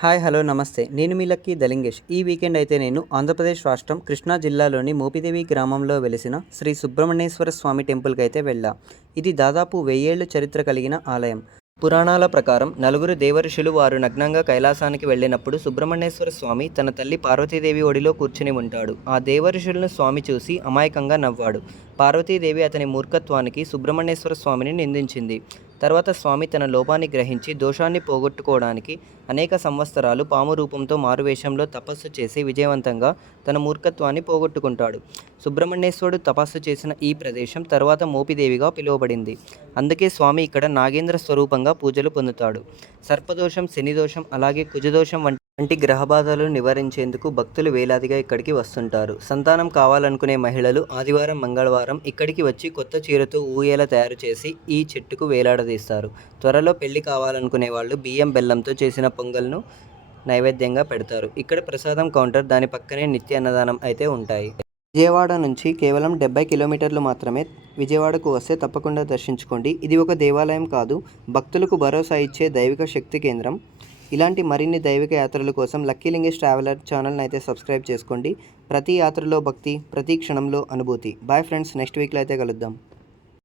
Hi hello నమస్తే. నేను మీ lucky దలింగేష్. ఈ వీకెండ్ అయితే నేను ఆంధ్రప్రదేశ్ రాష్ట్రం కృష్ణా జిల్లాలోని మోపిదేవి గ్రామంలో వెలిసిన శ్రీ సుబ్రహ్మణ్యేశ్వర స్వామి టెంపుల్కి అయితే వెళ్ళా. ఇది దాదాపు 1000 ఏళ్ల చరిత్ర కలిగిన ఆలయం. పురాణాల ప్రకారం నలుగురు దేవర్షులు వారు నగ్నంగా కైలాసానికి వెళ్ళినప్పుడు సుబ్రహ్మణ్యేశ్వర స్వామి తన తల్లి పార్వతీదేవి ఒడిలో కూర్చుని ఉంటాడు. ఆ దేవర్షులను స్వామి చూసి అమాయకంగా నవ్వాడు. పార్వతీదేవి అతని మూర్ఖత్వానికి సుబ్రహ్మణ్యేశ్వర స్వామిని నిందించింది. తర్వాత స్వామి తన లోపాన్ని గ్రహించి దోషాన్ని పోగొట్టుకోవడానికి అనేక సంవత్సరాలు పాము రూపంతో మారువేషంలో తపస్సు చేసి విజయవంతంగా తన మూర్ఖత్వాన్ని పోగొట్టుకుంటాడు. సుబ్రహ్మణ్యేశ్వరుడు తపస్సు చేసిన ఈ ప్రదేశం తర్వాత మోపిదేవిగా పిలువబడింది. అందుకే స్వామి ఇక్కడ నాగేంద్ర స్వరూపంగా పూజలు పొందుతాడు. సర్పదోషం, శనిదోషం, అలాగే కుజదోషం వంటి గ్రహబాధలు నివారించేందుకు భక్తులు వేలాదిగా ఇక్కడికి వస్తుంటారు. సంతానం కావాలనుకునే మహిళలు ఆదివారం, మంగళవారం ఇక్కడికి వచ్చి కొత్త చీరతో ఊయేల తయారు చేసి ఈ చెట్టుకు వేలాడదీస్తారు. త్వరలో పెళ్లి కావాలనుకునే వాళ్ళు బియ్యం, బెల్లంతో చేసిన పొంగల్ను నైవేద్యంగా పెడతారు. ఇక్కడ ప్రసాదం కౌంటర్, దాని పక్కనే నిత్య అన్నదానం అయితే ఉంటాయి. విజయవాడ నుంచి కేవలం 70 కిలోమీటర్లు మాత్రమే. విజయవాడకు వస్తే తప్పకుండా దర్శించుకోండి. ఇది ఒక దేవాలయం కాదు, భక్తులకు భరోసా ఇచ్చే దైవిక శక్తి కేంద్రం. ఇలాంటి మరిన్ని దైవిక యాత్రల కోసం లక్కీ లింగేష్ ట్రావెలర్ ఛానల్ని అయితే సబ్స్క్రైబ్ చేసుకోండి. ప్రతి యాత్రలో భక్తి, ప్రతి క్షణంలో అనుభూతి. బాయ్ ఫ్రెండ్స్, నెక్స్ట్ వీక్లో అయితే కలుద్దాం.